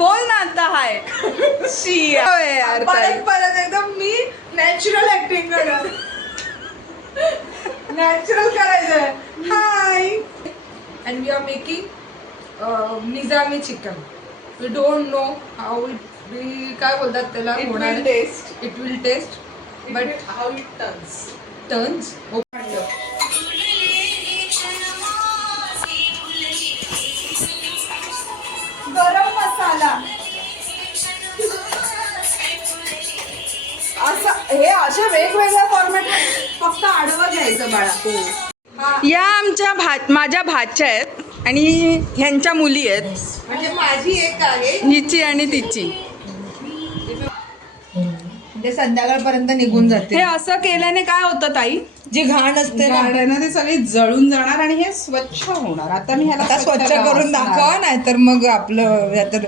बोल ना आता हाय. यार परत एकदम मी नॅचरल ऍक्टिंग करणार. नॅचरल करायचंय. Hi and we are making Nizami chicken. We don't know how it काय बोलतात त्याला. It will taste. It will taste but how it turns. Turns. Garam masala असं हे अशा वेगवेगळ्या फॉर्मॅट फक्त आडवं घ्यायचं बाळा. या आमच्या माझ्या भाच्या आहेत आणि ह्यांच्या मुली आहेत. म्हणजे माझी एक आहे हिची आणि तिची. म्हणजे संध्याकाळपर्यंत निघून जाते. हे असं केल्याने काय होतं ताई. जी घाण असते ना गाड्यानं ते सगळे जळून जाणार आणि हे स्वच्छ होणार. आता मी ह्याला आता स्वच्छ करून दाखवा नाही तर मग आपलं या तर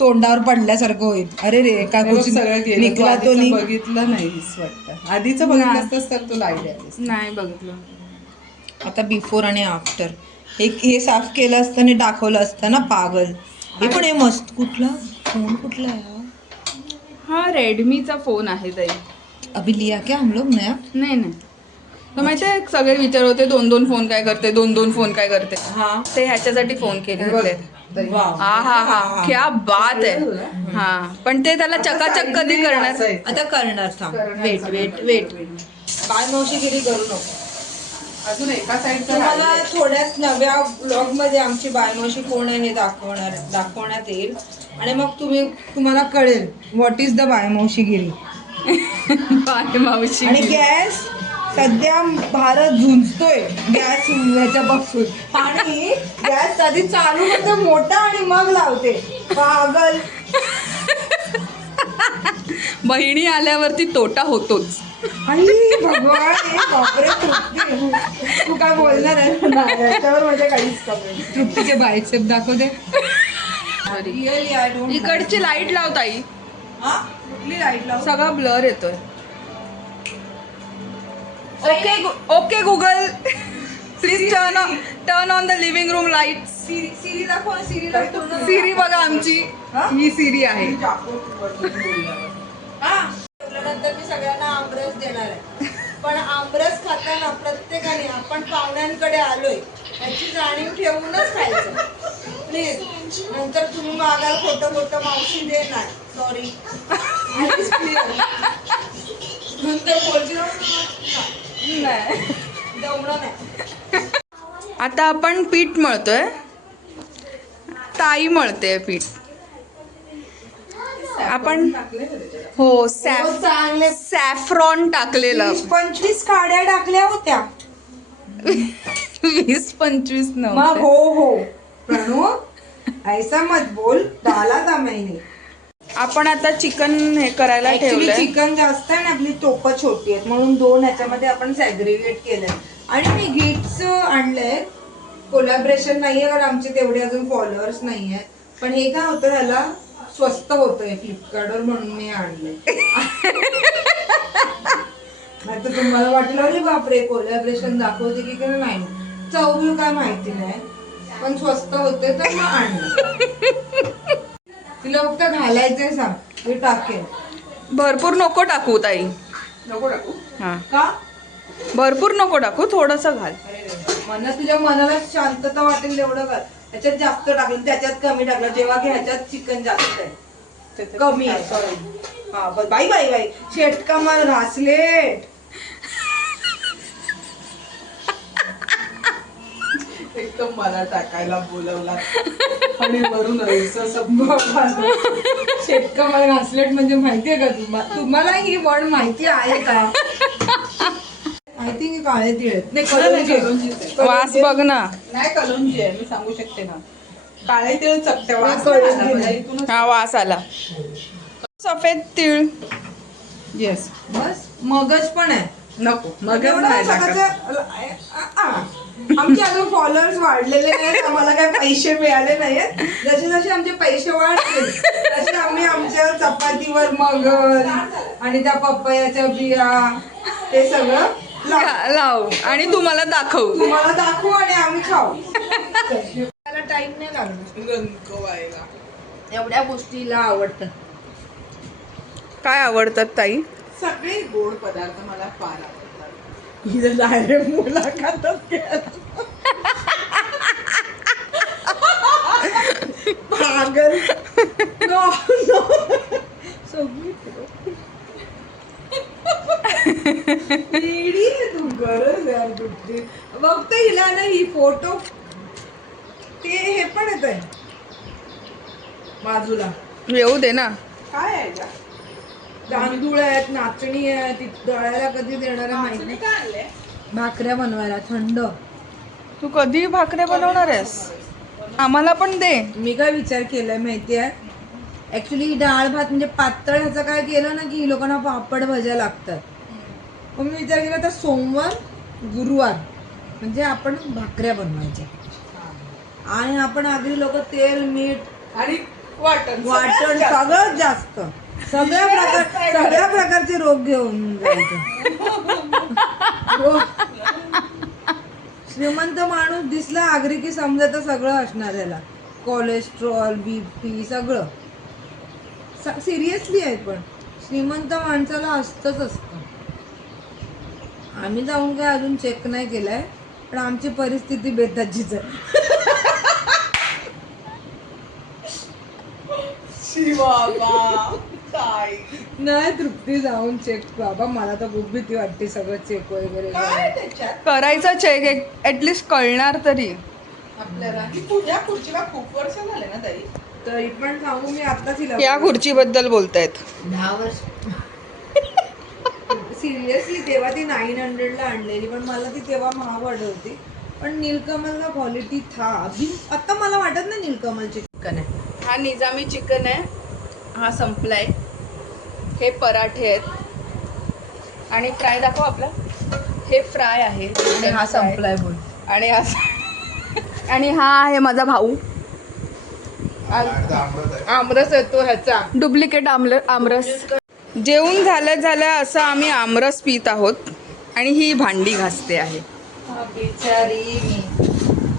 तोंडावर पडल्यासारखं होईल. अरे रे का कुछ सगळं निघला तो नाही. बघितलं नाहीस वाटतं. आधीच बघितलं असतंस तर तुला आयडिया आलीस. नाही बघितलं. आता बिफोर आणि आफ्टर हे साफ केलं असतं आणि दाखवलं असतं ना. पागल. हे पण हे मस्त. कुठला फोन कुठला आहे हा रेडमीचा फोन आहे ताई. अभी लिया क्या हम लोग नया. नाही नाही तर माहितीये सगळे विचार होते 2-2 फोन काय करते 2-2 फोन काय करते. हा ते ह्याच्यासाठी फोन केले होते. वा हा हा हा क्या बात आहे. हा पण ते त्याला चकाचक कधी करणार. आता करणार. थांब वेट वेट वेट. बाय मावशीगिरी करू नको. अजून एका साईडचं तुम्हाला थोड्याच नव्या ब्लॉग मध्ये आमची बायमावशी कोण आहे हे दाखवण्यात येईल आणि मग तुम्हाला कळेल व्हॉट इज द बायमावशीगिरी. बाय मावशी. आणि गॅस सध्या भारत झुंजतोय गॅस ह्याच्या बघून आणि गॅस आधी चालू करते मोठा आणि मग लावते. पागल. बहिणी आल्यावरती तोटा होतोच. आई भगवान. हे बापरे तृप्ती. तू काय बोलणार आहे ना याच्यावर म्हणजे काहीच कमेंट. तृप्तीचे बायसेप दाखवते. Really I don't. इकडची लाईट लाव ताई. कुठली लाईट लाव. सगळा ब्लर येतोय. Okay Google please turn on the living room light. Siri दाखव. सिरी बघा आमची. ही सिरी आहे. नंतर मी सगळ्यांना आमरस देणार आहे. पण आमरस खाताना प्रत्येकाने आपण पाहुण्यांकडे आलोय याची जाणीव ठेवूनच खायचं प्लीज. नंतर तुम्ही मागाल खोटं खोटं मावशी दे. नाही सॉरी नंतर बोलतो जमलं नाही. आता आपण पीठ मळतोय. ताई मळते पीठ. आपण हो चांगले सॅफ्रॉन टाकलेलं. 25 काड्या टाकल्या होत्या. 20-25 मग नव्हते. हो प्रणू ऐसा मत बोल. डाला था मैंने. आपण आता चिकन हे करायला ठेवलंय. चिकन जास्त आहे ना आपली टोपं छोटी आहेत म्हणून 2 ह्याच्यामध्ये आपण सॅग्रिगेट केलंय. आणि मी गिफ्ट आणलंय. कोलॅबरेशन नाहीये कारण आमचे तेवढे अजून फॉलोअर्स नाहीये. पण हे काय होतं ह्याला स्वस्त होतंय फ्लिपकार्टवर म्हणून मी आणलंय. नाही तर तुम्हाला वाटलं अरे बापरे कोलॅबरेशन दाखवते की नाही. चव काय माहिती नाही पण स्वस्त होते तर मग आणलं. तिला फक्त घालायचंय सांग मी टाकेन. भरपूर नको टाकू ताई. नको टाकू. हा का भरपूर नको टाकू थोडस घाल. तुझ्या मनाला शांतता वाटेल एवढं कर. ह्याच्यात जास्त टाकलं त्याच्यात कमी टाकलं जेव्हा की ह्याच्यात चिकन जास्त आहे कमी आहे. सॉरी हा बाई बाई बाई शेटका माल घासलेट. एकदम मला टाकायला बोलवला आणि वरून शेटका माल घासलेट म्हणजे माहितीये का तुम्हाला ही वर्ड माहिती आहे का. माहिती की काळे तिळ नाही कलंजी. वास बघ ना. नाही कलंजी आहे मी सांगू शकते ना. काळे तिळ चपट्या वास. हा वास आला. सफेद तीळ. येस बस मगज पण आहे. नको मग आमचे अजून फॉलोअर्स वाढलेले नाहीत. आम्हाला काही पैसे मिळाले नाहीत. जसे जसे आमचे पैसे वाढतील तसे आम्ही आमच्या चपातीवर मगज आणि त्या पपयाच्या बिया ते सगळं लाव आणि तुम्हाला दाखवू. तुम्हाला दाखवू आणि आम्ही खाऊ. त्याला टाइम नाही लागणार. एवढ्या गोष्टीला आवडतात. काय आवडतात ताई? सगळे गोड पदार्थ मला फार आवडतात. हिला डायरेक्ट मुलाखतच केला. पागल. नो नो सगळी येडी आहे तू. गरज यार तुझी. बघतो हिला ना ही फोटो ते हे पण येत आहे बाजूला. येऊ दे ना. काय आहे का? तांदूळ आहेत, नाचणी आहे, ती दळायला कधी देणार आहे माहिती तुम्ही नाही. काय आणले? भाकऱ्या बनवायला थंड. तू कधी भाकऱ्या बनवणार आहेस? आम्हाला पण दे. मी काय विचार केलाय माहिती आहे, ऍक्च्युली डाळ भात म्हणजे पातळ ह्याचं काय केलं ना की लोकांना पापड भाज्या लागतात. मग मी विचार केला तर सोमवार गुरुवार म्हणजे आपण भाकऱ्या बनवायच्या आणि आपण अगदी लोक तेल मीठ आणि वाटण वाटण सगळं जास्त सगळ्या प्रकारचे रोग घेऊन जायचे. श्रीमंत माणूस दिसला आगरी की समजायचं सगळं असणार याला. कोलेस्ट्रॉल बीपी सगळं सिरियसली आहे. पण श्रीमंत माणसाला असतंच असतं. आम्ही जाऊन काय अजून चेक नाही केलंय पण आमची परिस्थिती बेताचीच आहे. शिवा काय नाही तृप्ती जाऊन चेक. बाबा मला तर खूप भीती वाटते सगळं चेक वगैरे काय त्याच्यात करायचा चेक ऍटलीस्ट कळणार तरी. आपल्याला ही तुझ्या खुर्चीला खूप वर्ष झाले ना ताई. तरी पण सांगू मी आत्ताच हिला या खुर्चीबद्दल बोलतायत. 10 वर्ष सिरियसली तेव्हा ती 900ला आणलेली पण मला ती तेव्हा महाग वाटत होती. पण नीलकमलला क्वालिटी था अभी आता मला वाटत नाही नीलकमलचे चिकन आहे. हा निजामी चिकन आहे. हा संपलाय. हे पराठे आहेत आणि फ्राय दाखव आपला. हे फ्राय आहे आणि हा संपलाय बोल. आणि हा आणि हा आहे माझा भाऊ. आमरस येतो ह्याचा. डुप्लिकेट आमरस. जेवून झालं असं आम्ही आमरस पित आहोत आणि ही भांडी घासते आहे. हा, बिचारी मी.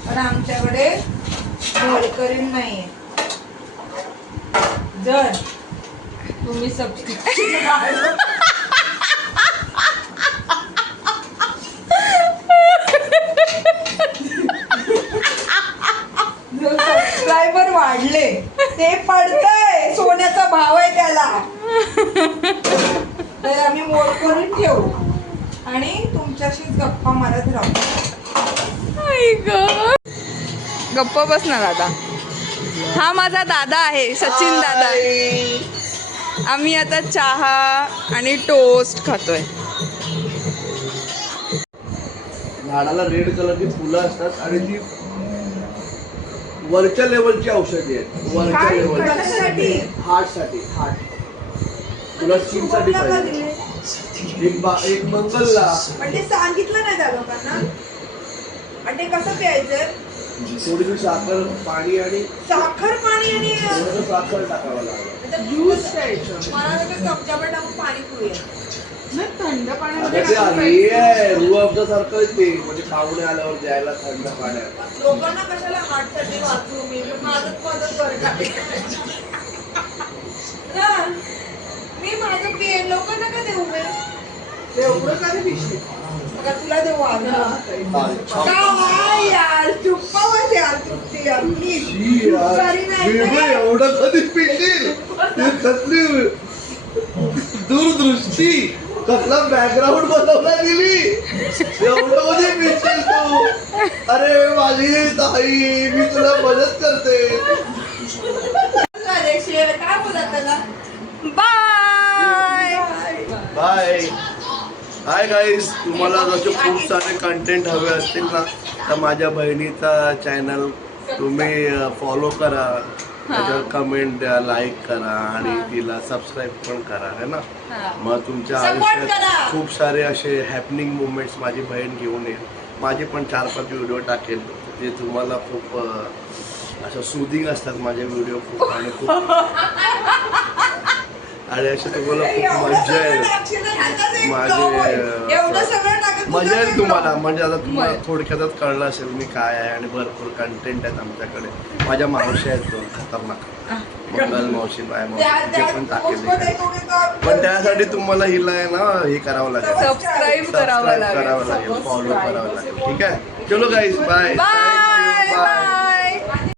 पण आमच्याकडे मोलकरीण नाहीये. जर तुम्ही सबस्क्रायबर वाढले ते पडतंय. सोन्याचा भाव आहे त्याला. तर आम्ही मोलकरीण ठेवू आणि तुमच्याशीच गप्पा मारत राहू. आई ग. गप्प बस ना दादा. हा माझा दादा आहे सचिन दादा. आम्ही आता चहा आणि टोस्ट खातोय. झाडाला रेड कलरची फुलं असतात आणि ती वरच्या लेवलची औषधी आहेत. वरच्या लेवलची कशासाठी? हार्टसाठी. हार्ट तुला स्किनसाठी कोणाला पाहिजे. दिले? एक मंगलला पण ते सांगितलं नाही त्या लोकांना. आणि ते कसं प्यायचं? थोडीशी साखर पाणी आणि साखर पाणी आणि थोडंसं साखर टाकावं लागलं. ज्यूस प्यायचं. मला वाटतं चमचाभर टाकून पाणी पिऊया. नाही, थंड आता पाण्यामध्ये ते हे आहे रूह अफजा सारखं ते म्हणजे पाहुणे आल्यावर द्यायला थंड पाण्यात. लोकांना कशाला हार्टसाठी वाचू मी माझंच मदत करणार. मी माझं पिएन लोकांना का देऊ मी? एवढं काय पिशवी. बघा तुला देऊ काय यार चुप्पा बस यार तृप्ती यार प्लीज. शी यार, बेबे, एवढं कधी पिशील? ते कसली दूरदृष्टी, कसला बॅकग्राऊंड बनवला गेली. एवढं कधी पिशील तू? अरे माझी ताई, मी तुला मदत करते. काय बोलत त्याला? बाय. बाय. हाय गाईज, तुम्हाला जसे खूप सारे कंटेंट हवे असतील ना तर माझ्या बहिणीचा चॅनल तुम्ही फॉलो करा, त्याच्यावर कमेंट द्या, लाईक करा आणि तिला सबस्क्राईब पण करा है ना. मग तुमच्या आयुष्यात खूप सारे असे हॅपनिंग मुवमेंट्स माझी बहीण घेऊन येईल. माझे पण 4-5 व्हिडिओ टाकेल जे तुम्हाला खूप असं सुदिंग असतात माझे व्हिडिओ खूप आणि खूप आणि असे तुम्हाला खूप मजा येईल. माझे एवढं सगळं टाकत मजा येईल तुझं तुम्हाला. vlog. म्हणजे आता तुम्हाला थोडक्यातच कळलं असेल मी काय आहे आणि भरपूर कंटेंट आहेत आमच्याकडे. माझ्या मावशी आहेत दोन खतरनाक, मंगल मावशी, बाय मावशी, ते पण टाकेल. पण त्यासाठी तुम्हाला हिला आहे ना हे करावं लागेल, सबस्क्राईब करावं लागेल. फॉलो करावं लागेल. ठीक आहे, चलो गाईस, बाय. Bye bye.